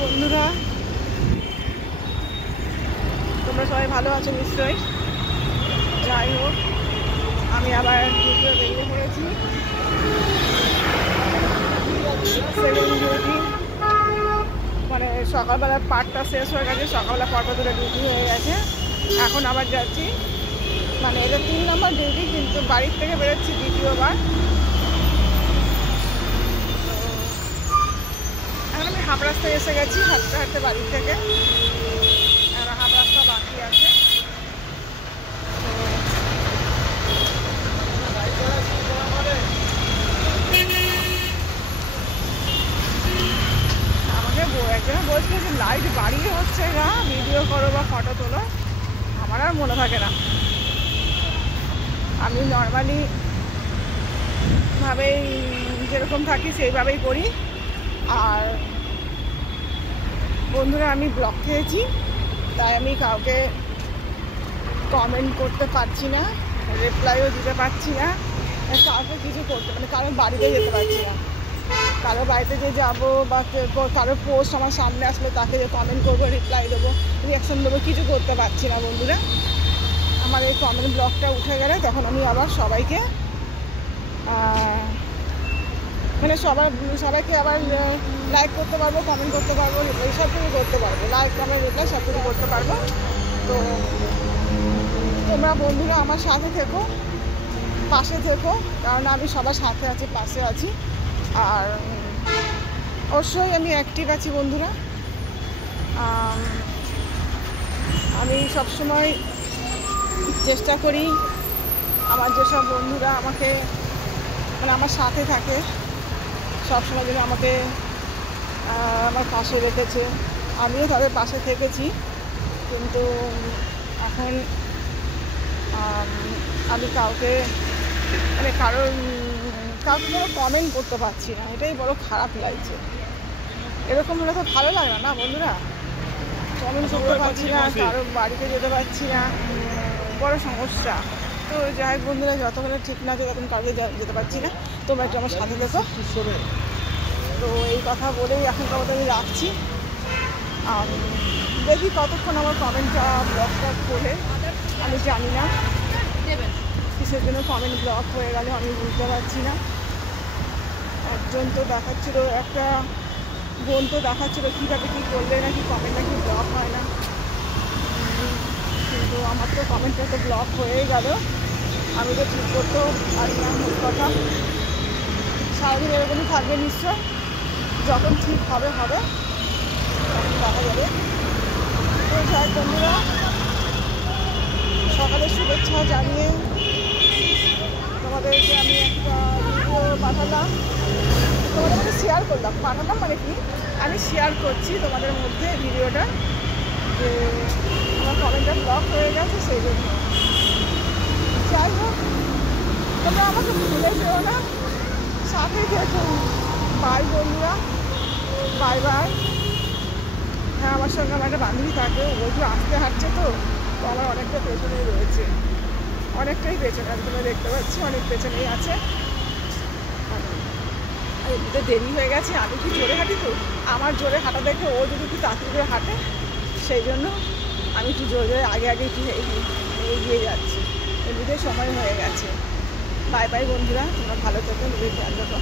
বন্ধুরা, তোমরা সবাই ভালো আছো নিশ্চয়ই। যাই হোক, আমি আবার ভিডিও বেরিয়ে পড়েছি। সেকেন্ড ডিউটি, মানে সকালবেলার পার্টটা শেষ হয়ে গেছে, সকালবেলা পরপর ধরে ডিউটি হয়ে গেছে। এখন আবার যাচ্ছি, মানে এটা 3 নম্বর ডিউটি, কিন্তু বাড়ির থেকে বেরোচ্ছি দ্বিতীয়বার। এখন আমি হাফ রাস্তায় এসে গেছি, হাঁটতে হাঁটতে বাড়ির থেকে। আর হাফ রাস্তা বাকি আছে। আমাকে একজনে বলছিল যে লাইট বাড়িয়ে হচ্ছে না, ভিডিও করো বা ফটো তোলো। আমার আর মনে থাকে না। আমি নর্মালি ভাবেই যেরকম থাকি সেইভাবেই করি। আর বন্ধুরা, আমি ব্লক খেয়েছি, তাই আমি কাউকে কমেন্ট করতে পারছি না, রিপ্লাইও দিতে পারছি না, কাউকে কিছু করতে, মানে কারোর বাড়িতে যেতে পারছি না। কারোর বাড়িতে যে যাবো বা কারোর পোস্ট আমার সামনে আসলে তাকে যে কমেন্ট করবো, রিপ্লাই দেবো, রিয়াকশান দেবো, কিছু করতে পারছি না বন্ধুরা। আমার এই কমেন্ট ব্লকটা উঠে গেলে তখন আমি আবার সবাইকে মানে সবাইকে আবার লাইক করতে পারবো, কমেন্ট করতে পারবো, রিপ্লাই সব কিছু করতে পারবো, লাইক কমেন্ট রিপ্লাই সব কিছু করতে পারবো। তো তোমরা বন্ধুরা আমার সাথে থেকো, পাশে থেকো, কারণ আমি সবার সাথে আছি, পাশে আছি। আর অবশ্যই আমি অ্যাক্টিভ আছি বন্ধুরা। আমি সবসময় চেষ্টা করি আমার যেসব বন্ধুরা আমাকে, মানে আমার সাথে থাকে, সবসময় যেন আমাকে আমার পাশে রেখেছে, আমিও তাদের পাশে থেকেছি। কিন্তু এখন আমি কাউকে, মানে কাউকে কোনো কমেন্ট করতে পারছি না, এটাই বড় খারাপ লাগছে। এরকম হলে তো ভালো লাগে না বন্ধুরা। কমেন্ট করতে পারছি না, কারোর বাড়িতে যেতে পারছি না, বড় সমস্যা। তো যাই হোক বন্ধুরা, যতক্ষণে ঠিক না আছে তখন কাউকে যেতে পারছি না, তোমরা একটু আমার সাথে দেখো। তো এই কথা বলেই এখনকার মতো আমি রাখছি। দেখি কতক্ষণ আমার কমেন্টটা ব্লকটা খোলে, আমি জানি না কিসের জন্য কমেন্ট ব্লক হয়ে গেল, আমি বুঝতে পারছি না। একজন তো দেখাচ্ছিল, একটা বোন তো দেখাচ্ছিল কীভাবে কী করলে নাকি কমেন্ট নাকি ব্লক হয় না, কিন্তু আমার তো কমেন্টটা তো ব্লক হয়েই গেল। আমি তো ঠিক করতেও পারি না, মূল কথা। সারাদিন এরকমই থাকবে নিশ্চয়, যখন ঠিক হবে হবে তখন দেখা যাবে। তো যাই বন্ধুরা, সকালে শুভেচ্ছা জানিয়ে তোমাদেরকে আমি একটা ভিডিও পাঠালাম, তোমাদের মধ্যে শেয়ার করলাম। পাঠালাম মানে কি, আমি শেয়ার করছি তোমাদের মধ্যে ভিডিওটা, যে আমার কমেন্টটা ব্লক হয়ে গেছে সেই জন্য। যাই হোক, তোমরা আমাকে ভুলে যেও না, সাথেই দেখো। বাই বন্ধুরা, বাই বাই। হ্যাঁ, আমার সঙ্গে আমার একটা বান্ধবী থাকে, ও একটু আসতে হাঁটছে, তো আমার অনেকটা পেছনেই রয়েছে, অনেকটাই পেছনে, আমি তোমরা দেখতে পাচ্ছি অনেক পেছনেই আছে। এমনিতে দেরি হয়ে গেছে, আমি কি জোরে হাঁটি, তো আমার জোরে হাঁটা দেখে ও যদি একটু তাড়াতাড়ি করে হাঁটে, সেই জন্য আমি একটু জোরে জোরে আগে একটু এগিয়ে যাচ্ছি। এমনিতে সময় হয়ে গেছে। বাই বাই বন্ধুরা, তোমরা ভালো থেকো, নিজের খেয়াল রাখো।